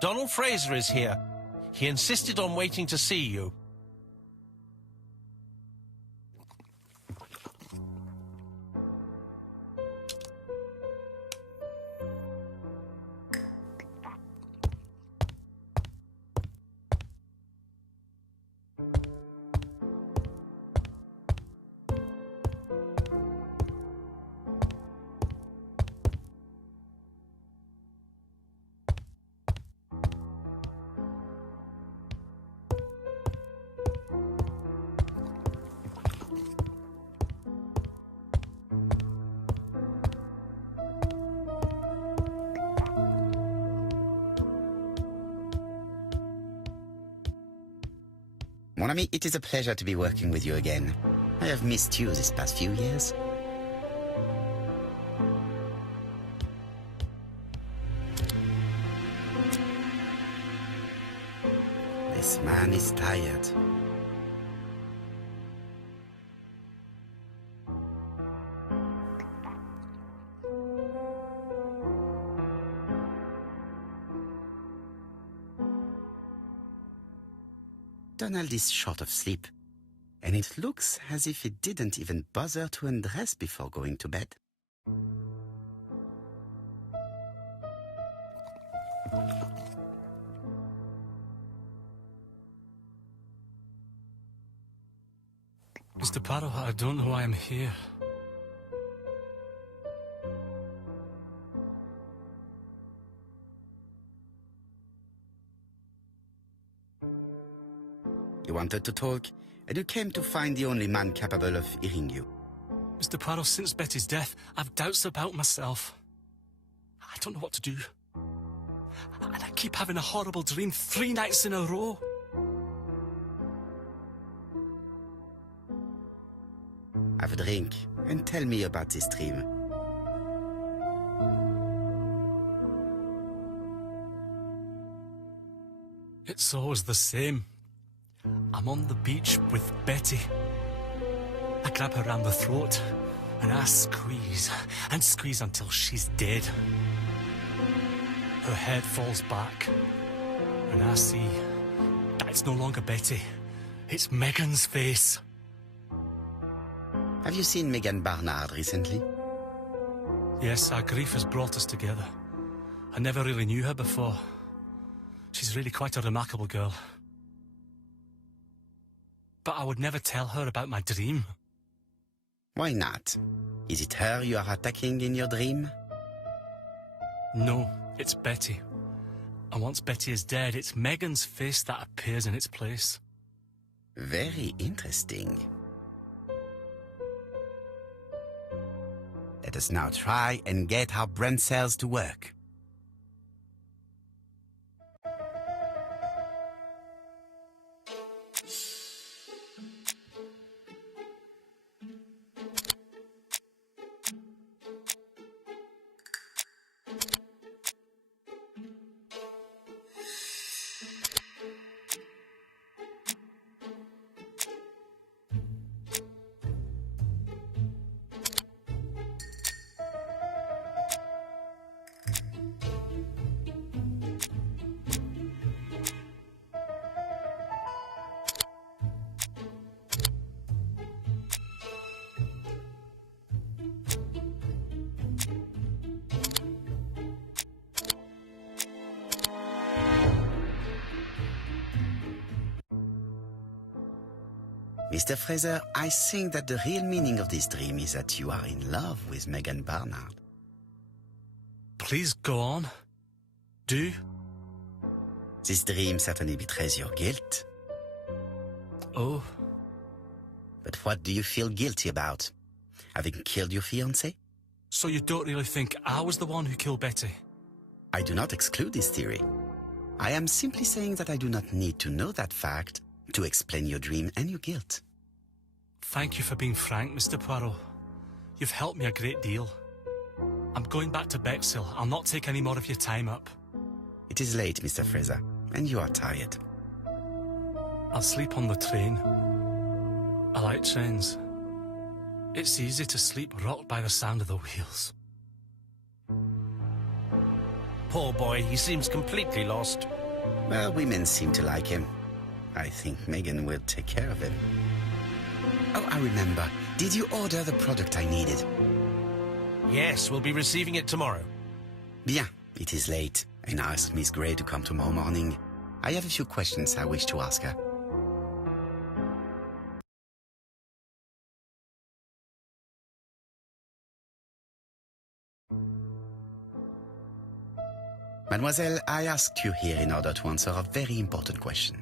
Donald Fraser is here. He insisted on waiting to see you. Mon ami, it is a pleasure to be working with you again. I have missed you this past few years. This man is tired. Donald is short of sleep, and it looks as if he didn't even bother to undress before going to bed. Mr. Parrow, I don't know why I'm here. You wanted to talk, and you came to find the only man capable of hearing you. Mr. Parrow, since Betty's death, I've doubts about myself. I don't know what to do. And I keep having a horrible dream 3 nights in a row. Have a drink, and tell me about this dream. It's always the same. I'm on the beach with Betty. I grab her around the throat, and I squeeze and squeeze until she's dead. Her head falls back, and I see that it's no longer Betty. It's Megan's face. Have you seen Megan Barnard recently? Yes, our grief has brought us together. I never really knew her before. She's really quite a remarkable girl. But I would never tell her about my dream. Why not? Is it her you are attacking in your dream? No, it's Betty. And once Betty is dead, it's Megan's face that appears in its place. Very interesting. Let us now try and get our brain cells to work. Mr. Fraser, I think that the real meaning of this dream is that you are in love with Megan Barnard. Please go on. Do. This dream certainly betrays your guilt. Oh. But what do you feel guilty about? Having killed your fiancée? So you don't really think I was the one who killed Betty? I do not exclude this theory. I am simply saying that I do not need to know that fact to explain your dream and your guilt. Thank you for being frank, Mr. Poirot. You've helped me a great deal. I'm going back to Bexhill. I'll not take any more of your time up. It is late, Mr. Fraser, and you are tired. I'll sleep on the train. I like trains. It's easy to sleep rocked by the sound of the wheels. Poor boy, he seems completely lost. Well, women seem to like him. I think Megan will take care of him. Oh, I remember. Did you order the product I needed? Yes, we'll be receiving it tomorrow. Bien, it is late, and I asked Miss Gray to come tomorrow morning. I have a few questions I wish to ask her. Mademoiselle, I asked you here in order to answer a very important question.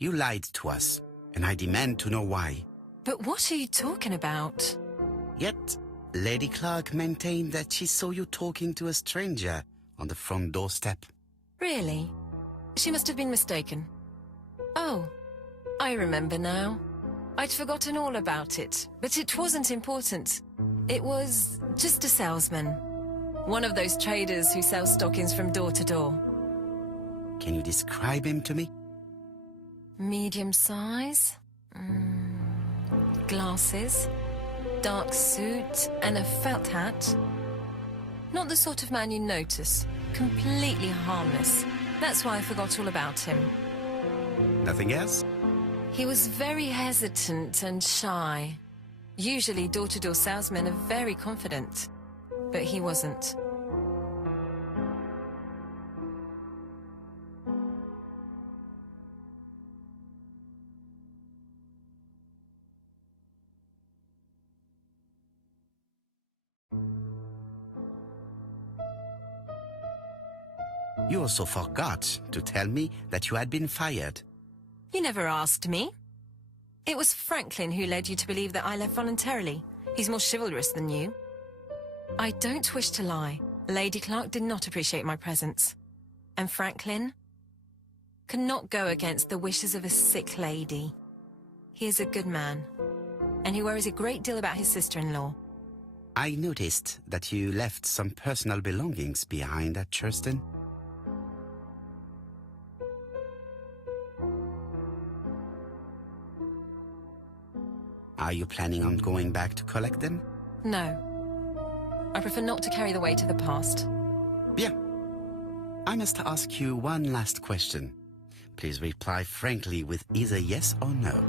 You lied to us, and I demand to know why. But what are you talking about? Yet, Lady Clark maintained that she saw you talking to a stranger on the front doorstep. Really? She must have been mistaken. Oh, I remember now. I'd forgotten all about it, but it wasn't important. It was just a salesman. One of those traders who sell stockings from door to door. Can you describe him to me? Medium size, glasses, dark suit, and a felt hat. Not the sort of man you notice. Completely harmless. That's why I forgot all about him. Nothing else? He was very hesitant and shy. Usually door-to-door salesmen are very confident, but he wasn't. You also forgot to tell me that you had been fired. You never asked me. It was Franklin who led you to believe that I left voluntarily. He's more chivalrous than you. I don't wish to lie. Lady Clark did not appreciate my presence. And Franklin cannot go against the wishes of a sick lady. He is a good man, and he worries a great deal about his sister-in-law. I noticed that you left some personal belongings behind at Churston. Are you planning on going back to collect them? No. I prefer not to carry the weight of the past. Bien. I must ask you one last question. Please reply frankly with either yes or no.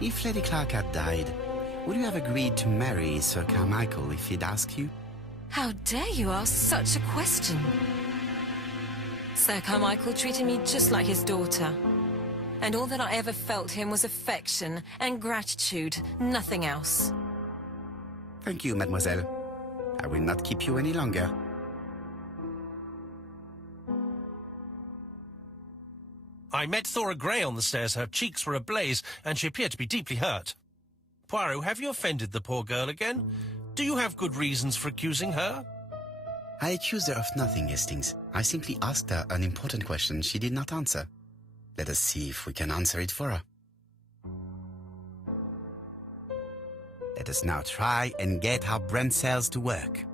If Lady Clark had died, would you have agreed to marry Sir Carmichael if he'd asked you? How dare you ask such a question? Sir Carmichael treated me just like his daughter. And all that I ever felt him was affection and gratitude, nothing else. Thank you, mademoiselle. I will not keep you any longer. I met Thora Grey on the stairs. Her cheeks were ablaze, and she appeared to be deeply hurt. Poirot, have you offended the poor girl again? Do you have good reasons for accusing her? I accused her of nothing, Hastings. I simply asked her an important question she did not answer. Let us see if we can answer it for her. Let us now try and get our brain cells to work.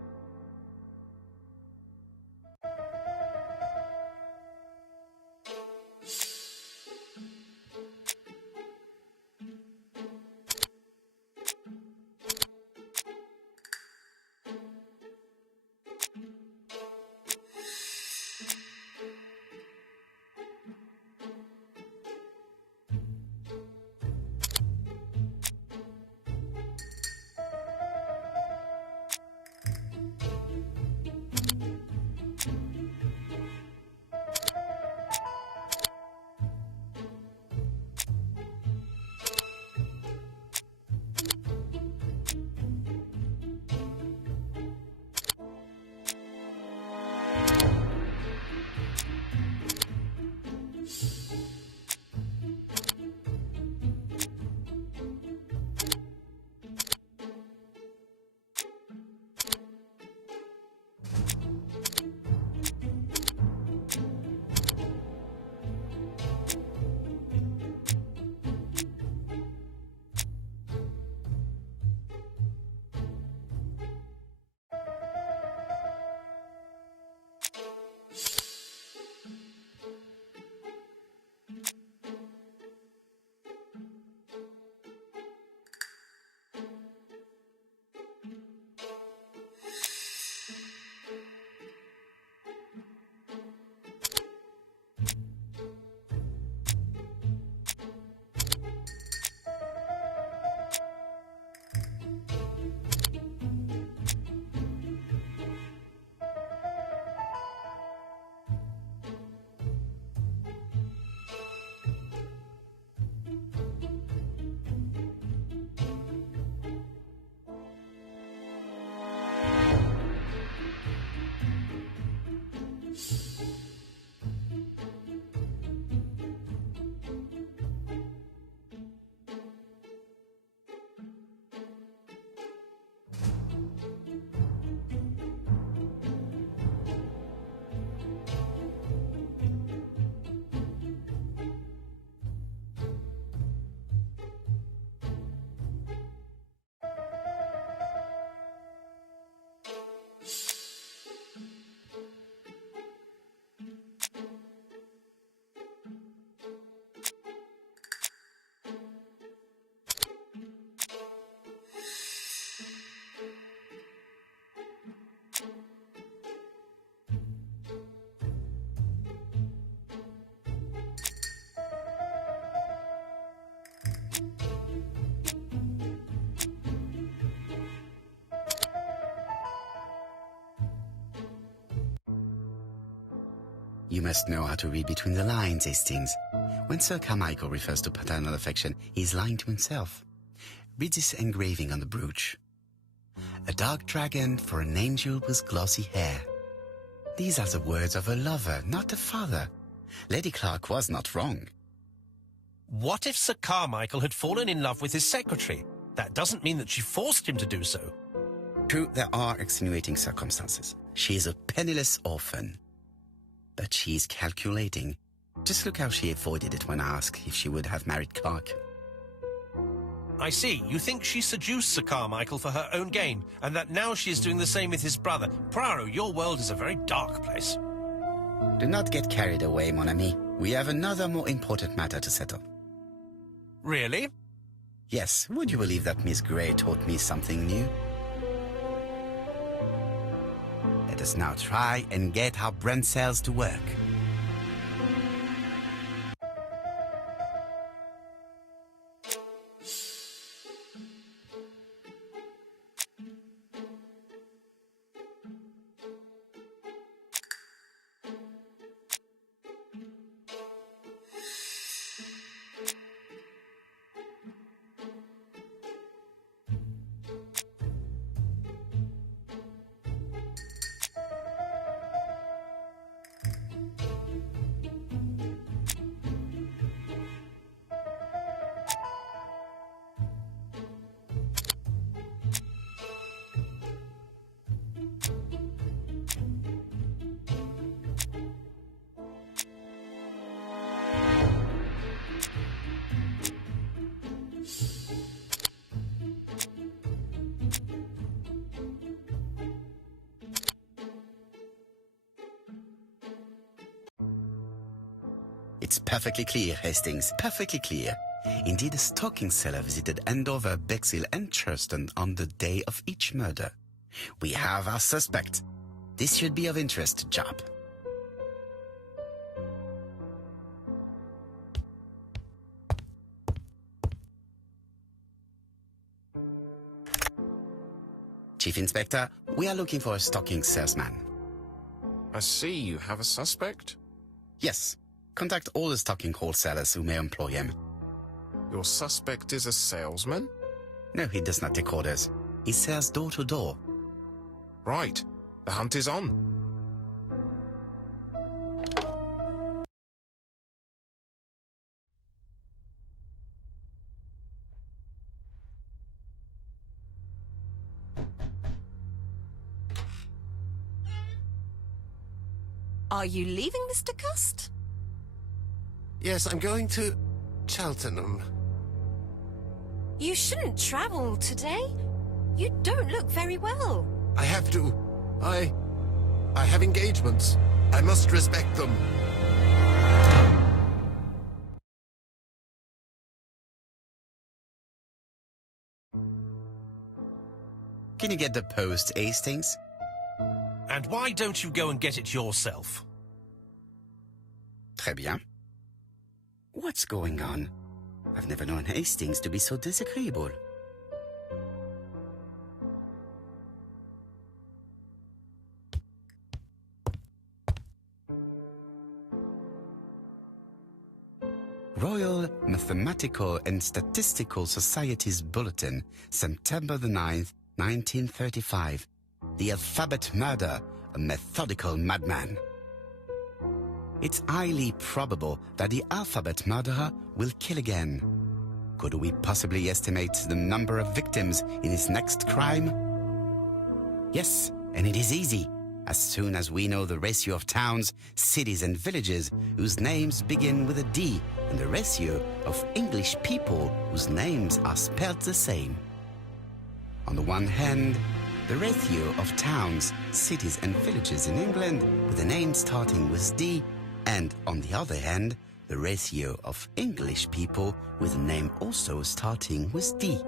You must know how to read between the lines, Hastings. When Sir Carmichael refers to paternal affection, he is lying to himself. Read this engraving on the brooch. A dark dragon for an angel with glossy hair. These are the words of a lover, not a father. Lady Clark was not wrong. What if Sir Carmichael had fallen in love with his secretary? That doesn't mean that she forced him to do so. True, there are extenuating circumstances. She is a penniless orphan. But she is calculating. Just look how she avoided it when asked if she would have married Clark. I see. You think she seduced Sir Carmichael for her own gain, and that now she is doing the same with his brother. Poirot, your world is a very dark place. Do not get carried away, mon ami. We have another more important matter to settle. Really? Yes, would you believe that Miss Grey taught me something new? Let us now try and get our brain cells to work. It's perfectly clear, Hastings, perfectly clear. Indeed, a stocking seller visited Andover, Bexhill and Churston on the day of each murder. We have our suspect. This should be of interest to Job. Chief Inspector, we are looking for a stocking salesman. I see you have a suspect. Yes. Contact all the stocking wholesalers who may employ him. Your suspect is a salesman? No, he does not take orders. He sells door to door. Right. The hunt is on. Are you leaving, Mr. Cust? Yes, I'm going to Cheltenham. You shouldn't travel today. You don't look very well. I have to. I have engagements. I must respect them. Can you get the post, Hastings? And why don't you go and get it yourself? Très bien. What's going on? I've never known Hastings to be so disagreeable. Royal Mathematical and Statistical Society's Bulletin, September the 9th, 1935. The Alphabet Murder, a methodical madman. It's highly probable that the alphabet murderer will kill again. Could we possibly estimate the number of victims in his next crime? Yes, and it is easy. As soon as we know the ratio of towns, cities and villages whose names begin with a D and the ratio of English people whose names are spelled the same. On the one hand, the ratio of towns, cities and villages in England with a name starting with D, and on the other hand, the ratio of English people with a name also starting with D.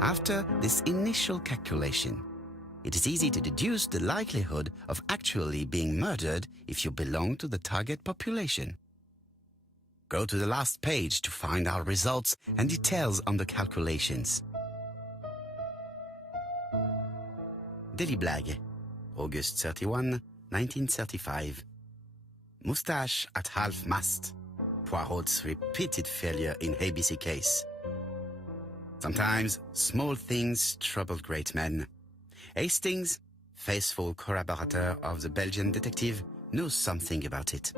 After this initial calculation, it is easy to deduce the likelihood of actually being murdered if you belong to the target population. Go to the last page to find our results and details on the calculations. Daily Blag, August 31, 1935. Moustache at half-mast. Poirot's repeated failure in ABC case. Sometimes small things trouble great men. Hastings, faithful collaborator of the Belgian detective, knows something about it.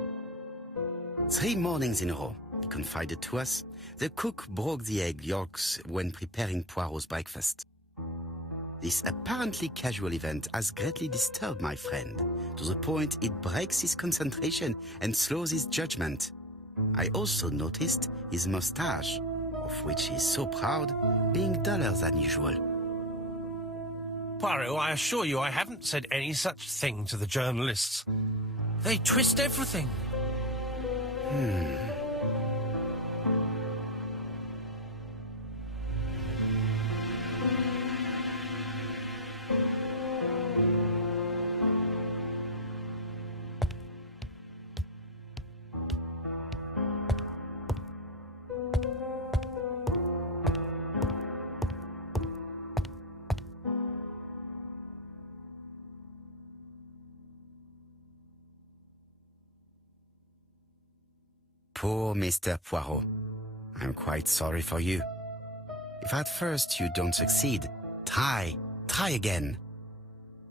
3 mornings in a row, he confided to us, the cook broke the egg yolks when preparing Poirot's breakfast. This apparently casual event has greatly disturbed my friend, to the point it breaks his concentration and slows his judgment. I also noticed his moustache, of which he is so proud, being duller than usual. Poirot, I assure you I haven't said any such thing to the journalists. They twist everything. Poor Mr. Poirot. I'm quite sorry for you. If at first you don't succeed, try again.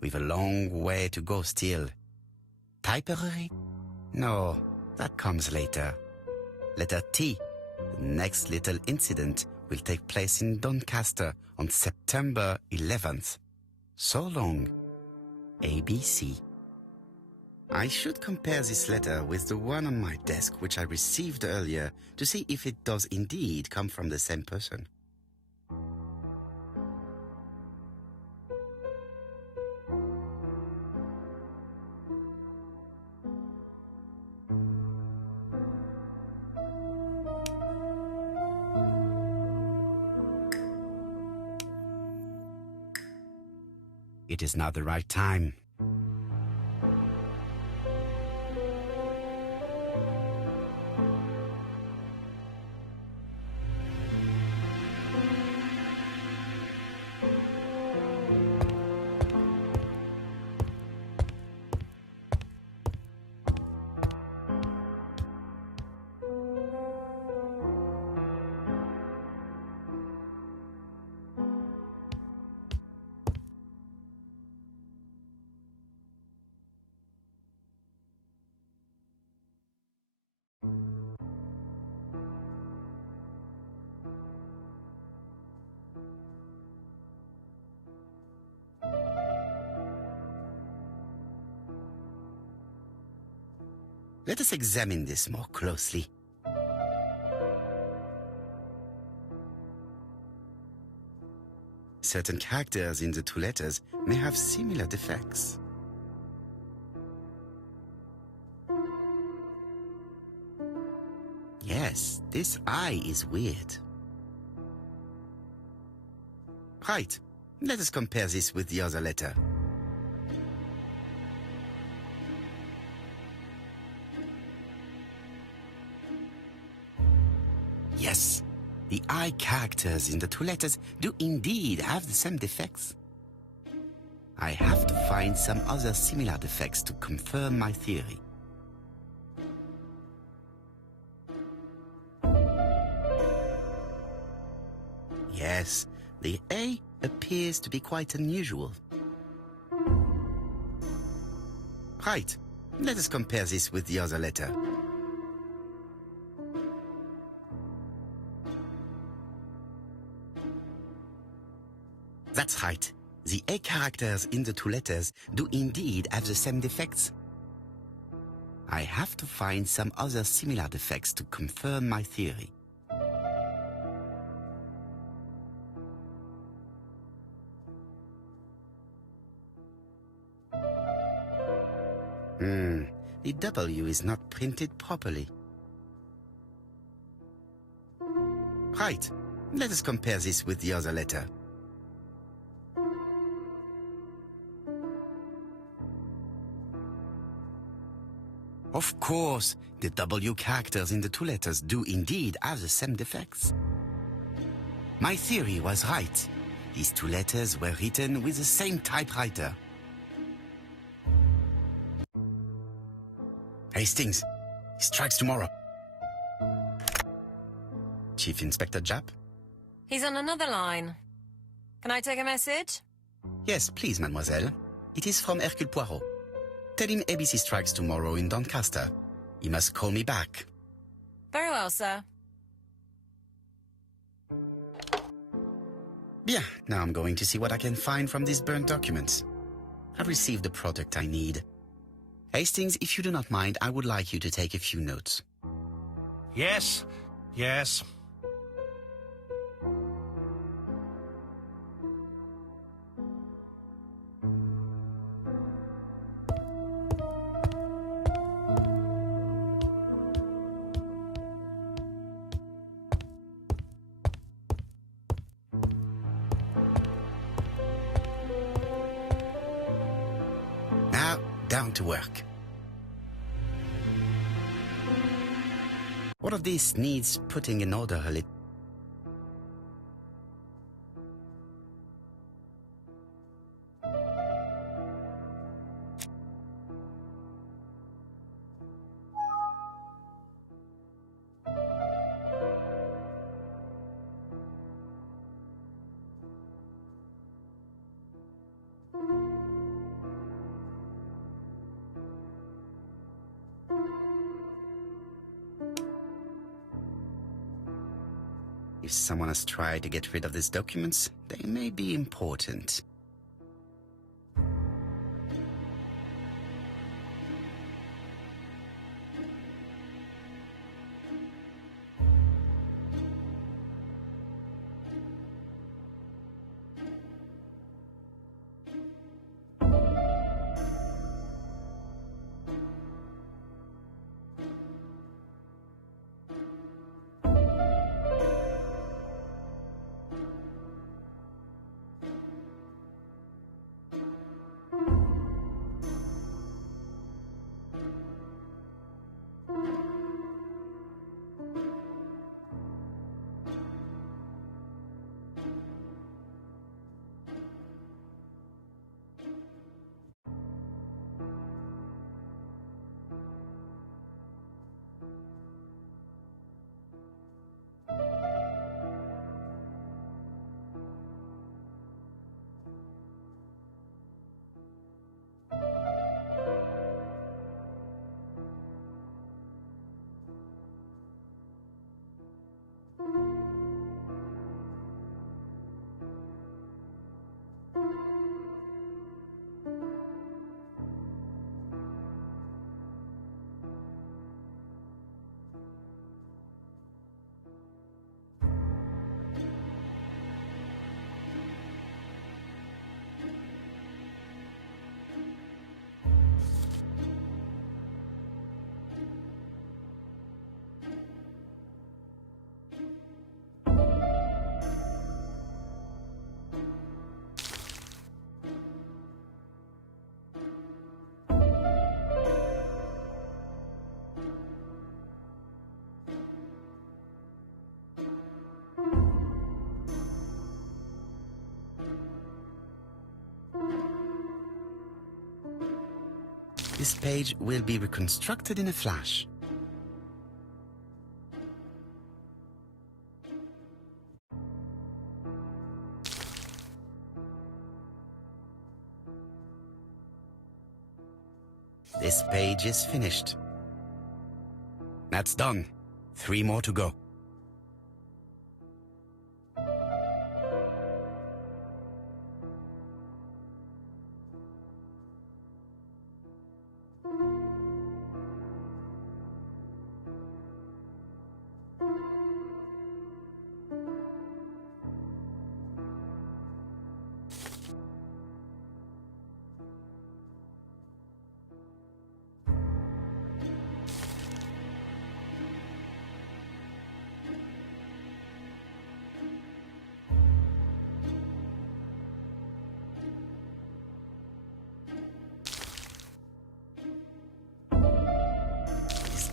We've a long way to go still. Typery? No, that comes later. Letter T. The next little incident will take place in Doncaster on September 11th. So long. ABC. I should compare this letter with the one on my desk which I received earlier to see if it does indeed come from the same person. It is not the right time. Let us examine this more closely. Certain characters in the 2 letters may have similar defects. Yes, this I is weird. Right, let us compare this with the other letter. Yes, the I characters in the 2 letters do indeed have the same defects. I have to find some other similar defects to confirm my theory. Yes, the A appears to be quite unusual. Right, let us compare this with the other letter. That's right. The A characters in the 2 letters do indeed have the same defects. I have to find some other similar defects to confirm my theory. The W is not printed properly. Right. Let us compare this with the other letter. Of course, the W characters in the 2 letters do indeed have the same defects. My theory was right. These 2 letters were written with the same typewriter. Hastings, he strikes tomorrow. Chief Inspector Japp? He's on another line. Can I take a message? Yes, please, mademoiselle. It is from Hercule Poirot. Tell him ABC strikes tomorrow in Doncaster. He must call me back. Very well, sir. Bien, now I'm going to see what I can find from these burnt documents. I've received the product I need. Hastings, if you do not mind, I would like you to take a few notes. Yes, yes. Now, down to work. What of this needs putting in order a little? If someone has tried to get rid of these documents, they may be important. This page will be reconstructed in a flash. This page is finished. That's done. 3 more to go.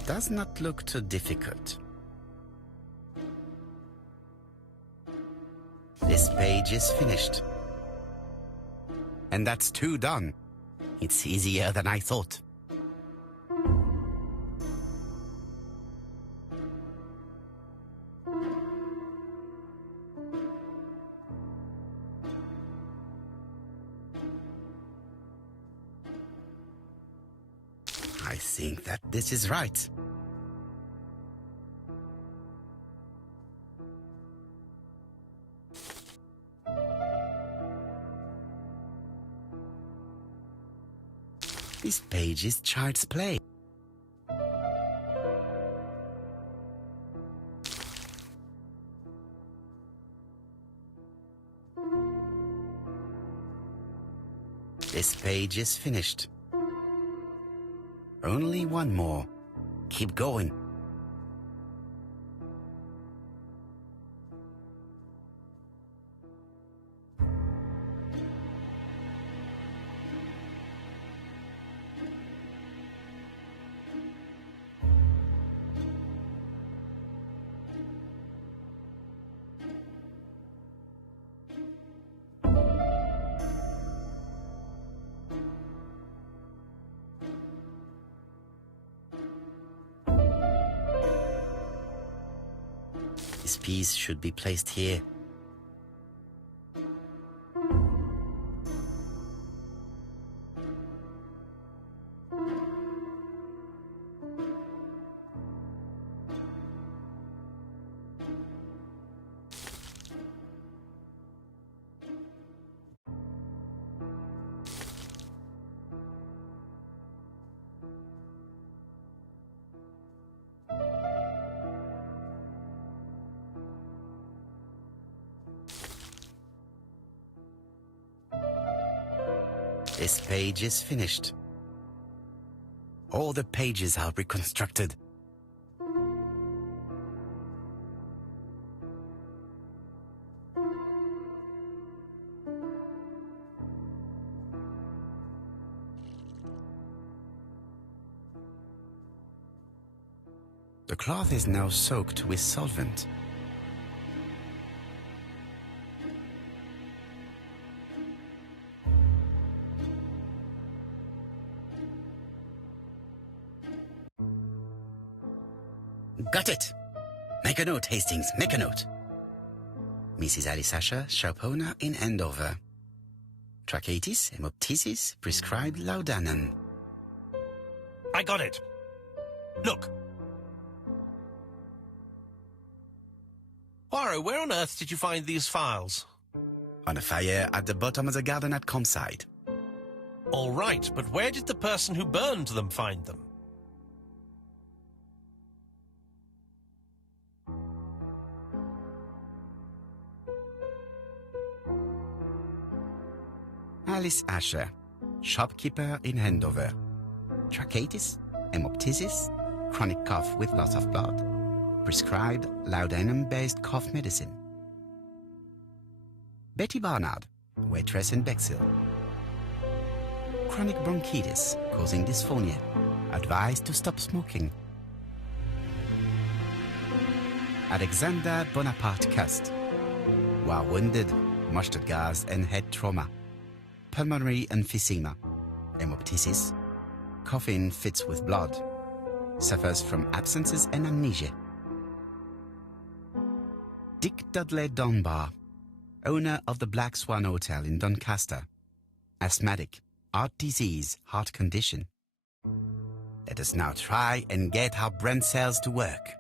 Does not look too difficult. This page is finished. And that's 2 done. It's easier than I thought. think that this is right. This page is Child's Play. This page is finished. Only one more. Keep going. This piece should be placed here. This page is finished. All the pages are reconstructed. The cloth is now soaked with solvent. Got it! Make a note, Hastings, make a note. Mrs. Alice Asher, shop owner in Andover. Tracheitis, hemoptysis, prescribed laudanum. I got it. Look. Poirot, where on earth did you find these files? On a fire at the bottom of the garden at campsite. All right, but where did the person who burned them find them? Alice Asher, shopkeeper in Andover. Tracheitis, hemoptysis, chronic cough with loss of blood. Prescribed laudanum-based cough medicine. Betty Barnard, waitress in Bexhill. Chronic bronchitis causing dysphonia. Advised to stop smoking. Alexander Bonaparte Cust. War wounded, mustard gas and head trauma. Pulmonary emphysema. Hemoptysis. Coughing fits with blood. Suffers from absences and amnesia. Dick Dudley Dunbar, owner of the Black Swan Hotel in Doncaster. Asthmatic, heart disease, heart condition. Let us now try and get our brain cells to work.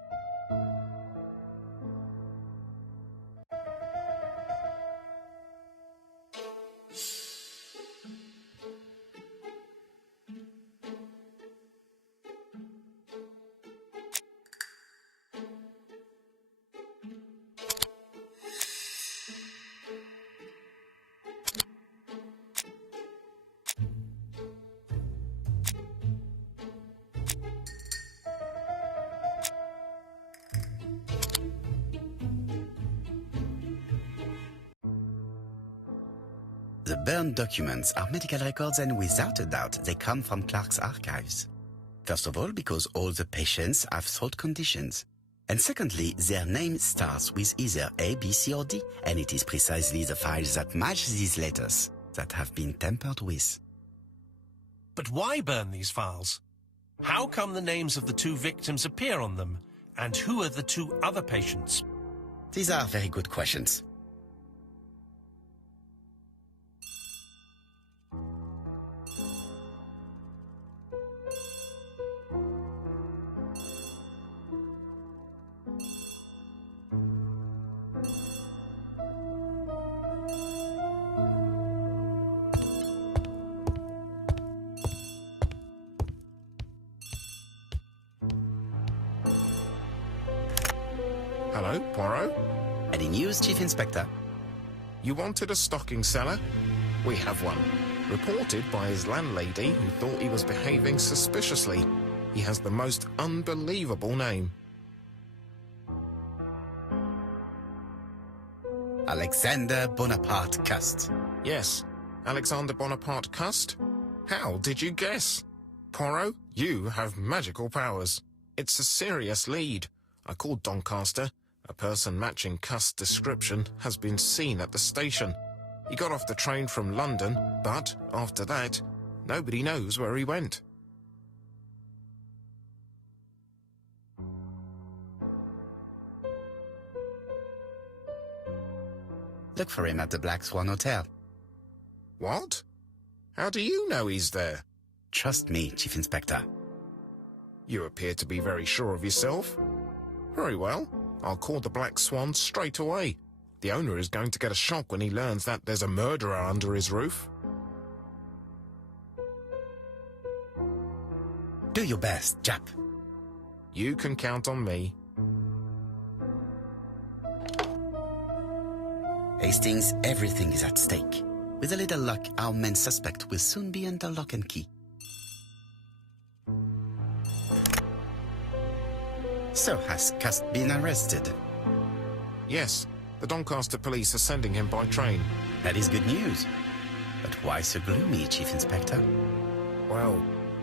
The burned documents are medical records, and without a doubt they come from Clark's archives. First of all, because all the patients have throat conditions. And secondly, their name starts with either A, B, C or D, and it is precisely the files that match these letters that have been tampered with. But why burn these files? How come the names of the two victims appear on them? And who are the two other patients? These are very good questions. know, Poirot. Any news, Chief Inspector? You wanted a stocking seller? We have one. Reported by his landlady, who thought he was behaving suspiciously. He has the most unbelievable name. Alexander Bonaparte Cust. Yes, Alexander Bonaparte Cust. How did you guess? Poirot, you have magical powers. It's a serious lead. I called Doncaster. A person matching Cust's description has been seen at the station. He got off the train from London, but after that, nobody knows where he went. Look for him at the Black Swan Hotel. What? How do you know he's there? Trust me, Chief Inspector. You appear to be very sure of yourself. Very well. I'll call the Black Swan straight away. The owner is going to get a shock when he learns that there's a murderer under his roof. Do your best, Jap. You can count on me. Hastings, everything is at stake. With a little luck, our main suspect will soon be under lock and key. So, has Cust been arrested? Yes, the Doncaster police are sending him by train. That is good news. But why so gloomy, Chief Inspector? Well,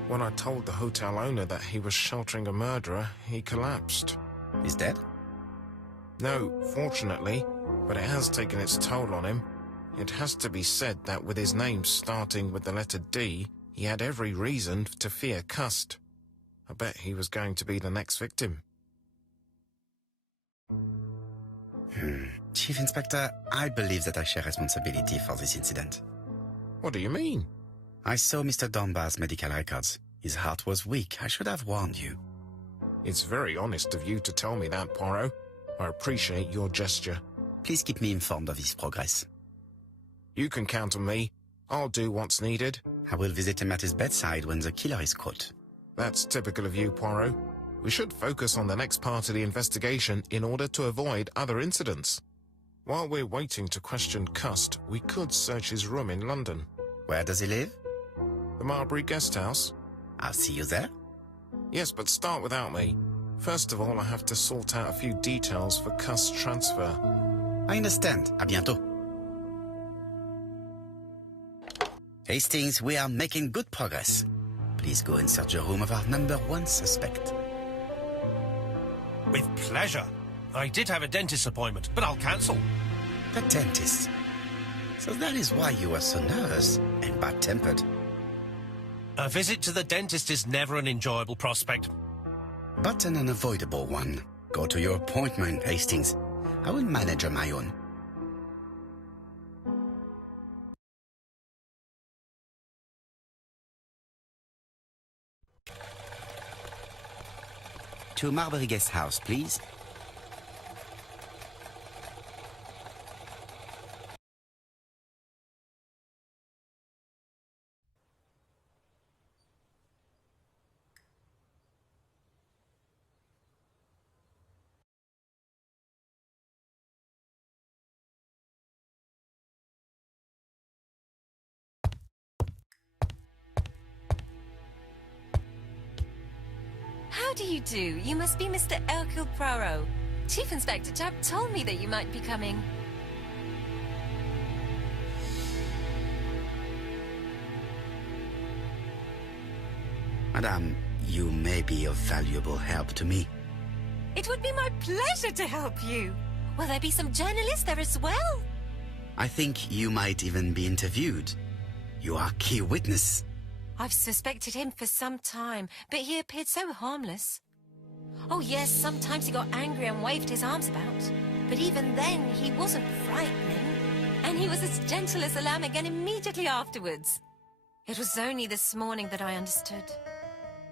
when I told the hotel owner that he was sheltering a murderer, he collapsed. He's dead? No, fortunately, but it has taken its toll on him. It has to be said that with his name starting with the letter D, he had every reason to fear Cust. I bet he was going to be the next victim. Chief Inspector, I believe that I share responsibility for this incident. What do you mean? I saw Mr. Dunbar's medical records. His heart was weak. I should have warned you. It's very honest of you to tell me that, Poirot. I appreciate your gesture. Please keep me informed of his progress. You can count on me. I'll do what's needed. I will visit him at his bedside when the killer is caught. That's typical of you, Poirot. We should focus on the next part of the investigation in order to avoid other incidents. While we're waiting to question Cust, we could search his room in London. Where does he live? The Marbury Guest House? I'll see you there. Yes, but start without me. First of all, I have to sort out a few details for Cust's transfer. I understand. À bientôt. Hastings, we are making good progress. Please go and search the room of our #1 suspect. With pleasure. I did have a dentist appointment, but I'll cancel. The dentist. So that is why you were so nervous and bad-tempered. A visit to the dentist is never an enjoyable prospect. But an unavoidable one. Go to your appointment, Hastings. I will manage on my own. To Marbury Guest House, please. How do you do? You must be Mr. Hercule Poirot. Chief Inspector Jupp told me that you might be coming. Madame, you may be of valuable help to me. It would be my pleasure to help you. Will there be some journalists there as well? I think you might even be interviewed. You are key witness. I've suspected him for some time, but he appeared so harmless. Oh yes, sometimes he got angry and waved his arms about. But even then, he wasn't frightening. And he was as gentle as a lamb again immediately afterwards. It was only this morning that I understood.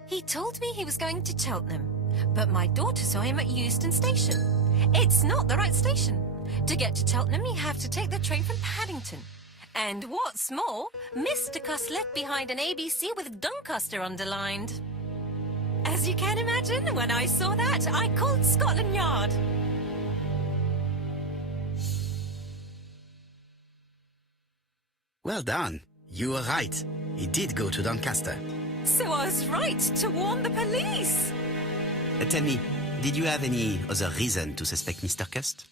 He told me he was going to Cheltenham, but my daughter saw him at Euston Station. It's not the right station. To get to Cheltenham, you have to take the train from Paddington. And what's more, Mr. Cust left behind an ABC with Doncaster underlined. As you can imagine, when I saw that, I called Scotland Yard. Well done. You were right. He did go to Doncaster. So I was right to warn the police. Tell me, did you have any other reason to suspect Mr. Cust?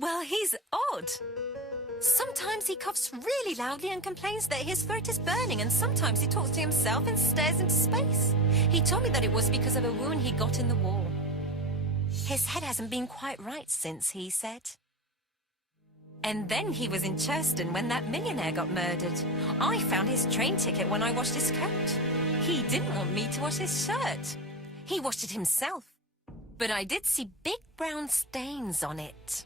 Well, he's odd. Sometimes he coughs really loudly and complains that his throat is burning, and sometimes he talks to himself and stares into space. He told me that it was because of a wound he got in the war. His head hasn't been quite right since, he said. And then he was in Churston when that millionaire got murdered. I found his train ticket when I washed his coat. He didn't want me to wash his shirt. He washed it himself. But I did see big brown stains on it.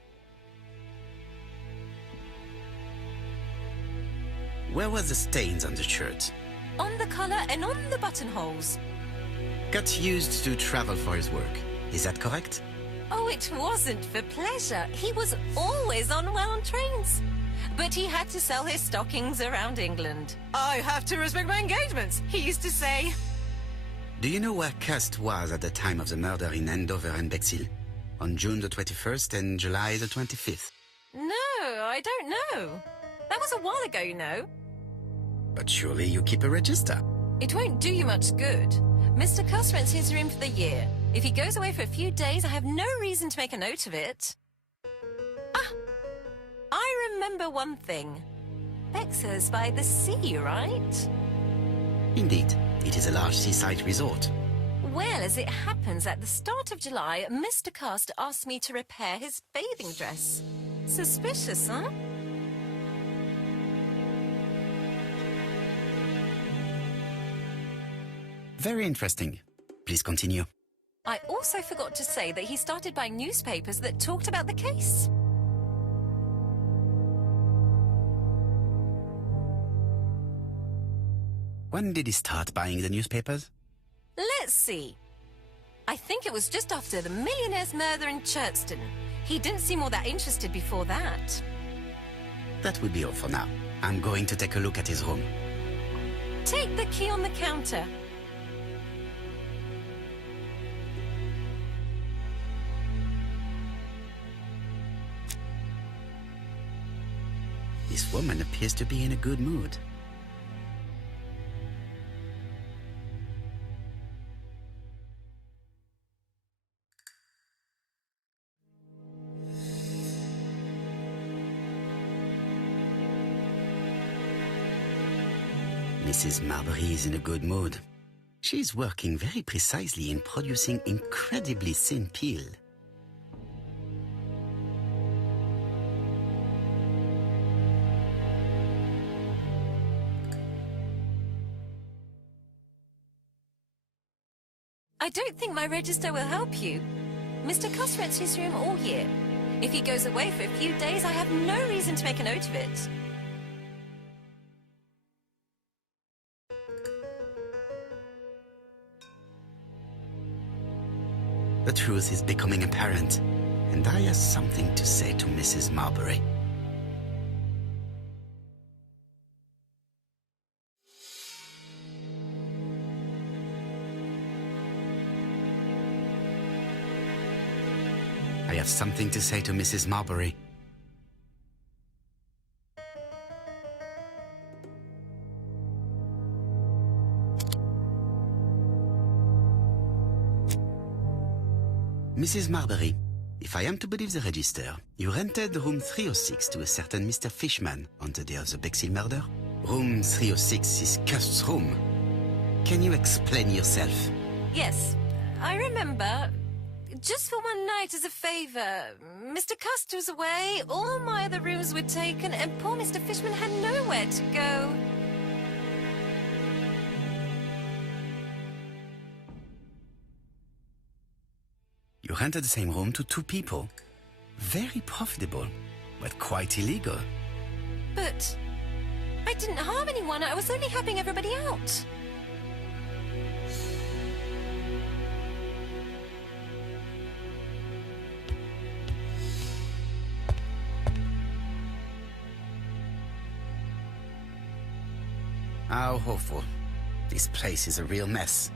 Where were the stains on the shirt? On the collar and on the buttonholes. Got used to travel for his work. Is that correct? Oh, it wasn't for pleasure. He was always on wound trains. But he had to sell his stockings around England. I have to respect my engagements, he used to say. Do you know where Cust was at the time of the murder in Andover and Bexhill? On June the 21st and July the 25th? No, I don't know. That was a while ago, you know. But surely you keep a register. It won't do you much good. Mr. Cust rents his room for the year. If he goes away for a few days, I have no reason to make a note of it. Ah, I remember one thing. Bexhurst by the sea, right? Indeed, it is a large seaside resort. Well, as it happens, at the start of July, Mr. Cust asked me to repair his bathing dress. Suspicious, huh? Very interesting. Please continue. I also forgot to say that he started buying newspapers that talked about the case. When did he start buying the newspapers? Let's see. I think it was just after the millionaire's murder in Churston. He didn't seem all that interested before that. That will be all for now. I'm going to take a look at his room. Take the key on the counter. This woman appears to be in a good mood. Mrs. Marbury is in a good mood. She's working very precisely in producing incredibly thin peel. I don't think my register will help you. Mr. Cust rents his room all year. If he goes away for a few days, I have no reason to make a note of it. The truth is becoming apparent, and I have something to say to Mrs. Marbury. I have something to say to Mrs. Marbury. Mrs. Marbury, if I am to believe the register, you rented room 306 to a certain Mr. Fishman on the day of the Bexhill murder? Room 306 is Cust's room. Can you explain yourself? Yes, I remember. Just for one night as a favour. Mr. Cust was away, all my other rooms were taken, and poor Mr. Fishman had nowhere to go. You rented the same room to two people. Very profitable, but quite illegal. But I didn't harm anyone. I was only helping everybody out. How awful. This place is a real mess.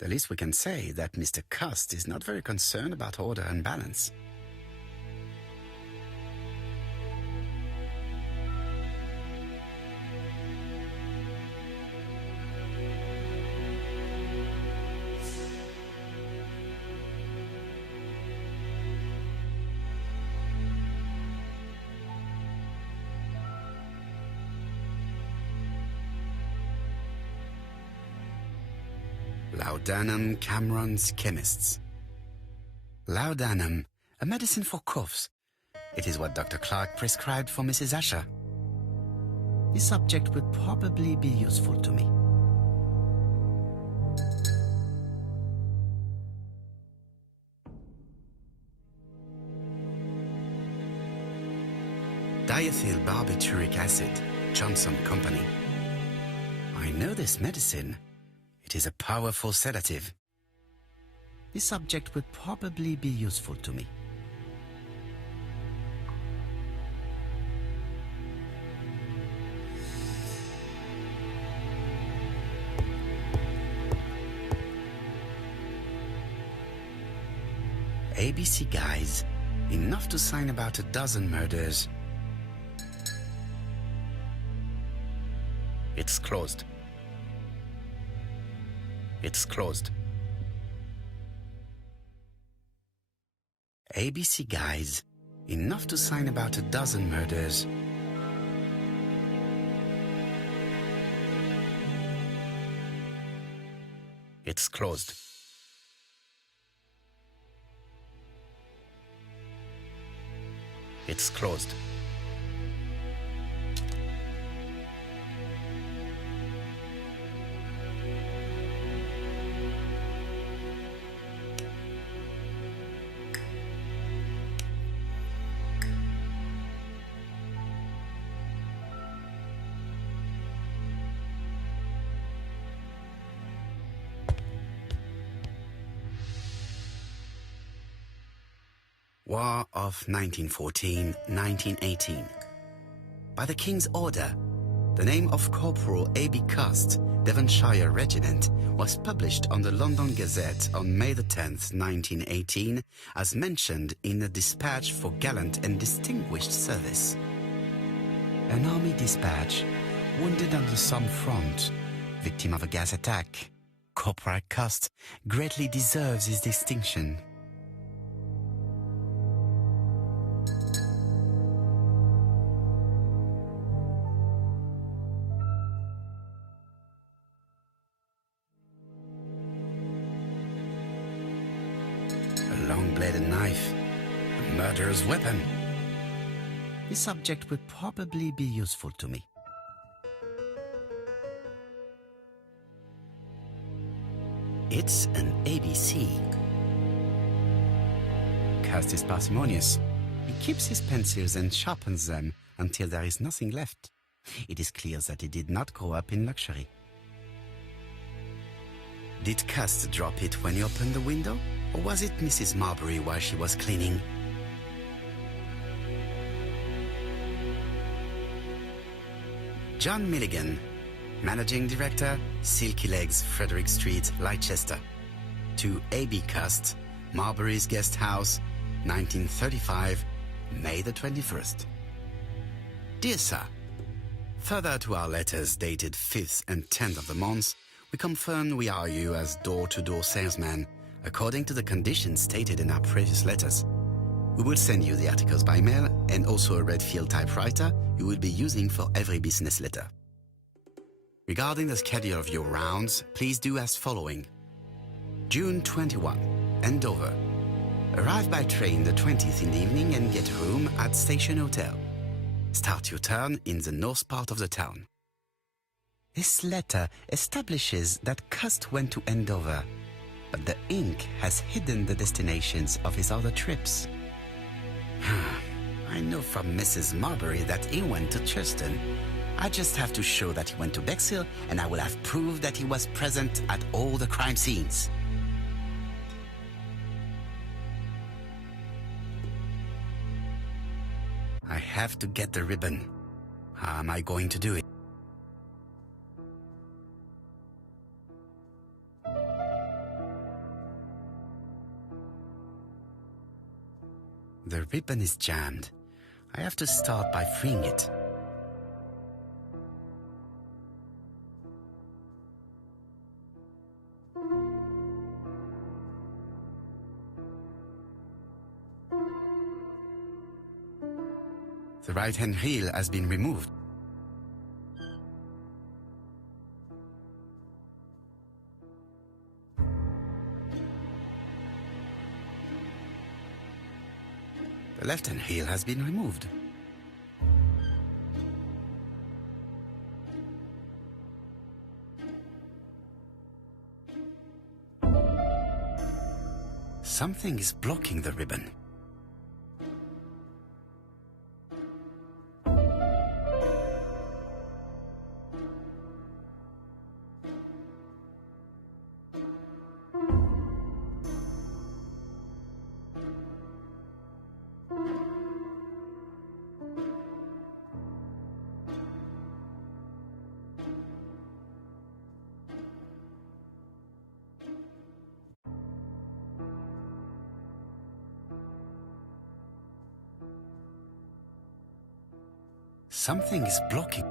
The least we can say is that Mr. Cust is not very concerned about order and balance. Laudanum Cameron's Chemists. Laudanum, a medicine for coughs. It is what Dr. Clark prescribed for Mrs. Asher. This subject would probably be useful to me. Diethyl barbituric acid, Johnson Company. I know this medicine. It is a powerful sedative. This subject would probably be useful to me. ABC guys, enough to sign about a dozen murders. It's closed. It's closed. ABC guys, enough to sign about a dozen murders. It's closed. It's closed. War of 1914-1918. By the King's order, the name of Corporal A.B. Cust, Devonshire Regiment, was published on the London Gazette on May the 10th, 1918, as mentioned in a dispatch for gallant and distinguished service. An army dispatch, wounded on the Somme front, victim of a gas attack. Corporal Cust greatly deserves his distinction. Long-bladed knife, a murderer's weapon. This subject would probably be useful to me. It's an ABC. Cust is parsimonious. He keeps his pencils and sharpens them until there is nothing left. It is clear that he did not grow up in luxury. Did Cust drop it when he opened the window? Or was it Mrs. Marbury while she was cleaning? John Milligan, Managing Director, Silky Legs, Frederick Street, Leicester. To A.B. Cust, Marbury's Guest House, 1935, May the 21st. Dear Sir, further to our letters dated 5th and 10th of the month, we confirm we are you as door-to-door salesman, according to the conditions stated in our previous letters. We will send you the articles by mail and also a Redfield typewriter you will be using for every business letter. Regarding the schedule of your rounds, please do as following. June 21, Andover. Arrive by train the 20th in the evening and get room at Station Hotel. Start your turn in the north part of the town. This letter establishes that Cust went to Andover, but the ink has hidden the destinations of his other trips. I know from Mrs. Marbury that he went to Churston. I just have to show that he went to Bexhill, and I will have proved that he was present at all the crime scenes. I have to get the ribbon. How am I going to do it? ribbon is jammed. I have to start by freeing it. The right-hand heel has been removed. The left-hand heel has been removed. Something is blocking the ribbon. Something is blocking.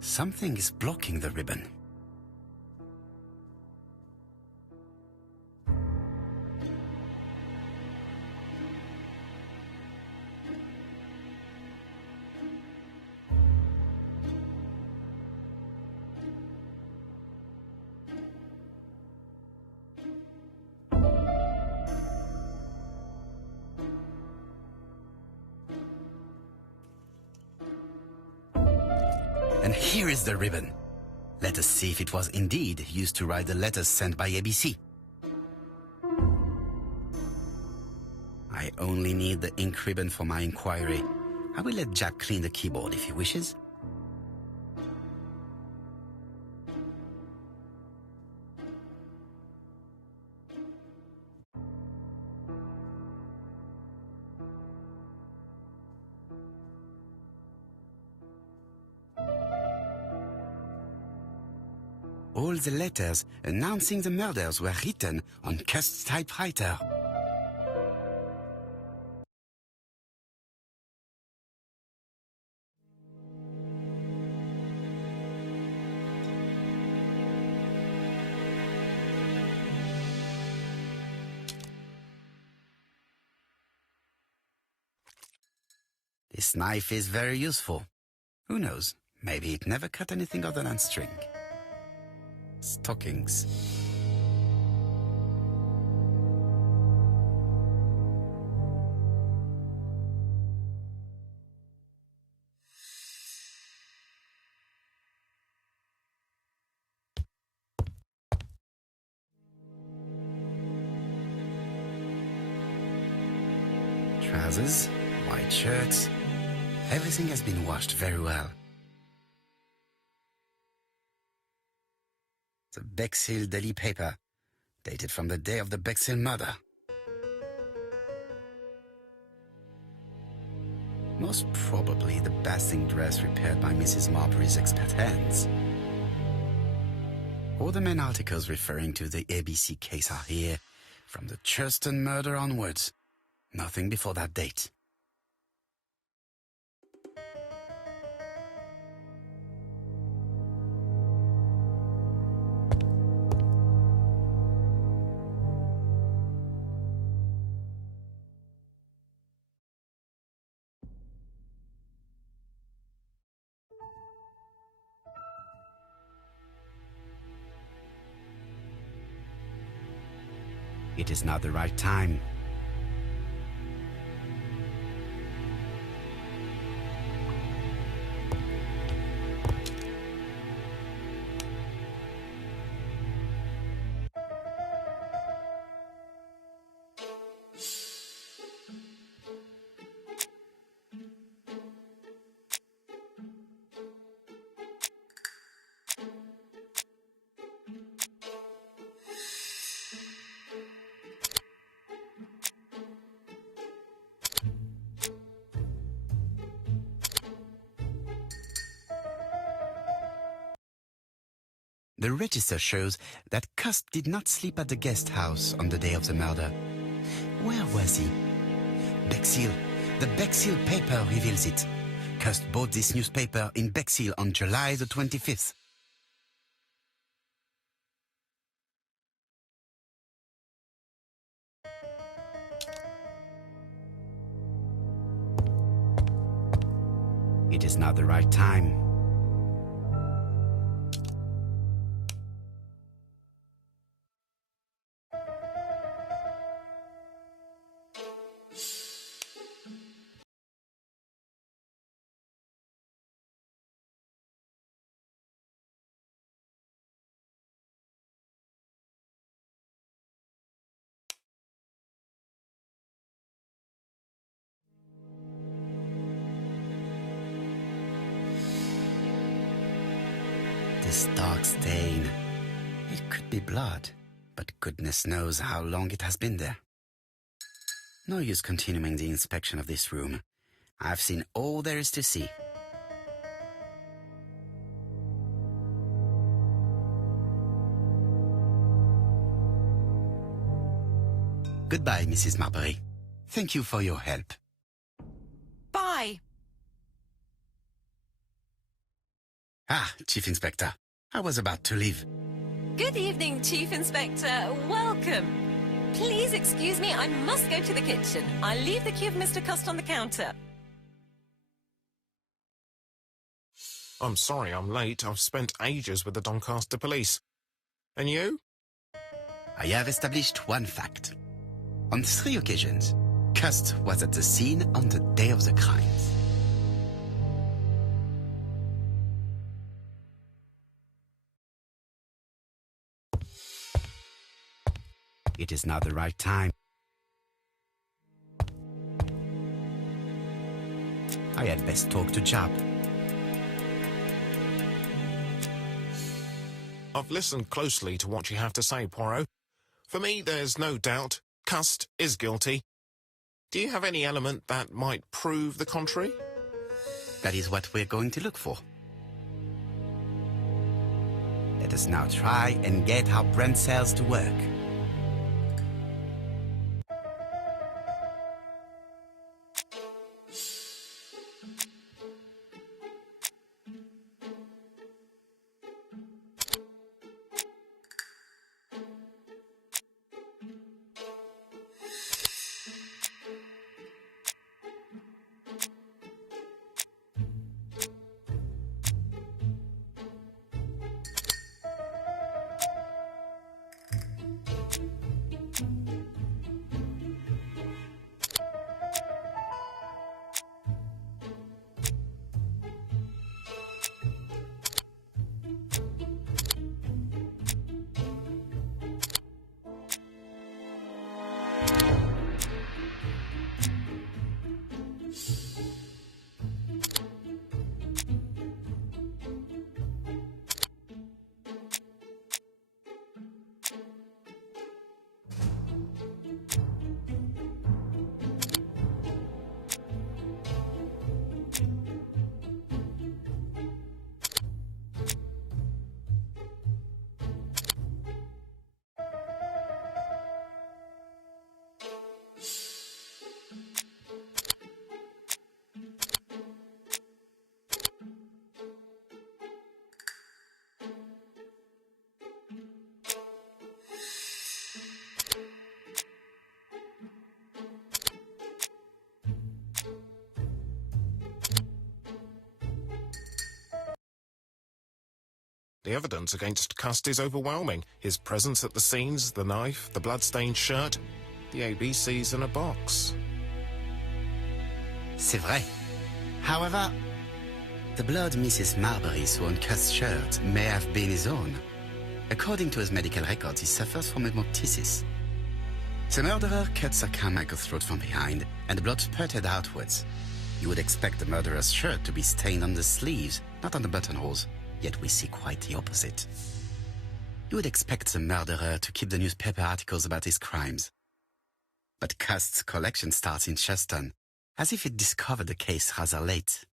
Something is blocking the ribbon. And here is the ribbon. Let us see if it was indeed used to write the letters sent by ABC. I only need the ink ribbon for my inquiry. I will let Jack clean the keyboard if he wishes. All the letters announcing the murders were written on Cust's typewriter. This knife is very useful. Who knows, maybe it never cut anything other than string. Stockings. Trousers, white shirts. Everything has been washed very well. The Bexhill Daily paper, dated from the day of the Bexhill murder. Most probably the basting dress repaired by Mrs. Marbury's expert hands. All the main articles referring to the ABC case are here, from the Churston murder onwards. Nothing before that date. It is not the right time. The register shows that Cust did not sleep at the guest house on the day of the murder. Where was he? Bexhill. The Bexhill paper reveals it. Cust bought this newspaper in Bexhill on July the 25th. It is not the right time. This dark stain. It could be blood, but goodness knows how long it has been there. No use continuing the inspection of this room. I've seen all there is to see. Goodbye, Mrs. Marbury. Thank you for your help. Bye. Ah, Chief Inspector. I was about to leave. Good evening, Chief Inspector. Welcome. Please excuse me, I must go to the kitchen. I'll leave the key of Mr. Cust on the counter. I'm sorry I'm late. I've spent ages with the Doncaster police. And you? I have established one fact. On 3 occasions, Cust was at the scene on the day of the crimes. It is now the right time. I had best talk to Job. I've listened closely to what you have to say, Poirot. For me, there's no doubt Cust is guilty. Do you have any element that might prove the contrary? That is what we're going to look for. Let us now try and get our brain cells to work. The evidence against Cust is overwhelming. His presence at the scenes, the knife, the blood-stained shirt, the ABCs in a box. C'est vrai. However, the blood Mrs. Marbury saw on Cust's shirt may have been his own. According to his medical records, he suffers from hemoptysis. The murderer cut Sir Carmichael's throat from behind, and the blood spurted outwards. You would expect the murderer's shirt to be stained on the sleeves, not on the buttonholes. Yet we see quite the opposite. You would expect the murderer to keep the newspaper articles about his crimes. But Cust's collection starts in Cheston, as if it discovered the case rather late.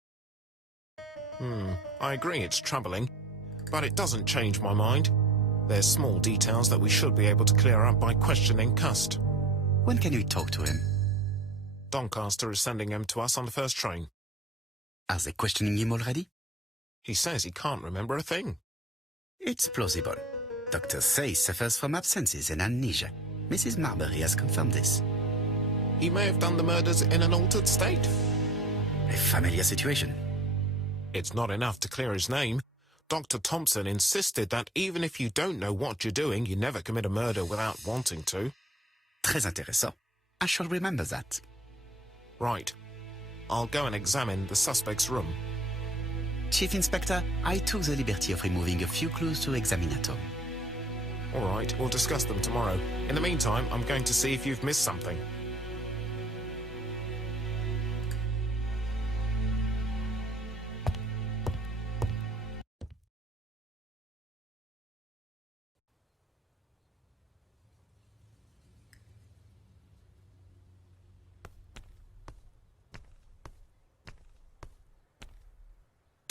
I agree it's troubling. but it doesn't change my mind. There's small details that we should be able to clear up by questioning Cust. When can we talk to him? Doncaster is sending him to us on the first train. Are they questioning him already? He says he can't remember a thing. It's plausible. Doctors say he suffers from absences and amnesia. Mrs. Marbury has confirmed this. He may have done the murders in an altered state. A familiar situation. It's not enough to clear his name. Dr. Thompson insisted that even if you don't know what you're doing, you never commit a murder without wanting to. Très intéressant. I shall remember that. Right. I'll go and examine the suspect's room. Chief Inspector, I took the liberty of removing a few clues to examinatum. All right, we'll discuss them tomorrow. In the meantime, I'm going to see if you've missed something.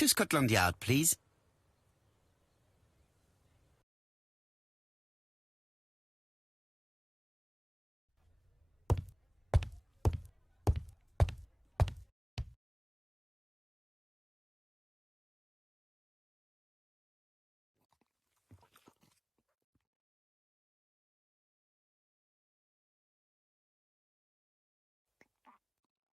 To Scotland Yard, please.